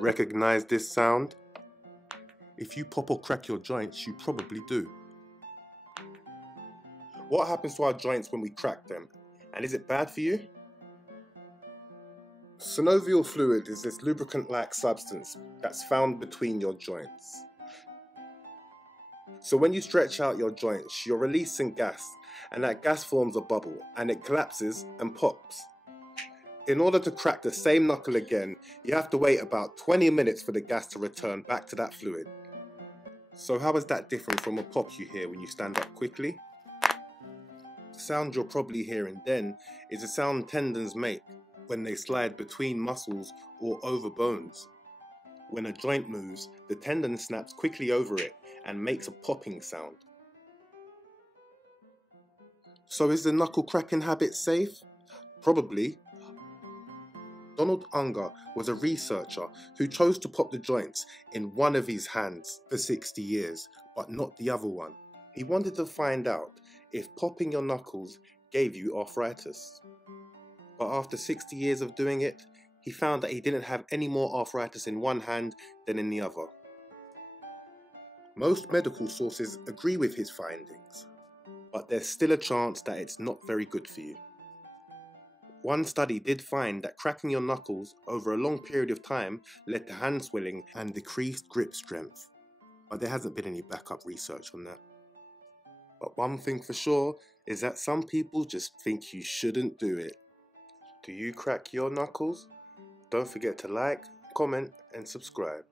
Recognize this sound? If you pop or crack your joints, you probably do. What happens to our joints when we crack them? And is it bad for you? Synovial fluid is this lubricant-like substance that's found between your joints. So when you stretch out your joints, you're releasing gas, and that gas forms a bubble, and it collapses and pops. In order to crack the same knuckle again, you have to wait about 20 minutes for the gas to return back to that fluid. So how is that different from a pop you hear when you stand up quickly? The sound you're probably hearing then is the sound tendons make when they slide between muscles or over bones. When a joint moves, the tendon snaps quickly over it and makes a popping sound. So is the knuckle cracking habit safe? Probably. Donald Unger was a researcher who chose to pop the joints in one of his hands for 60 years, but not the other one. He wanted to find out if popping your knuckles gave you arthritis. But after 60 years of doing it, he found that he didn't have any more arthritis in one hand than in the other. Most medical sources agree with his findings, but there's still a chance that it's not very good for you. One study did find that cracking your knuckles over a long period of time led to hand swelling and decreased grip strength, but there hasn't been any backup research on that. But one thing for sure is that some people just think you shouldn't do it. Do you crack your knuckles? Don't forget to like, comment and subscribe.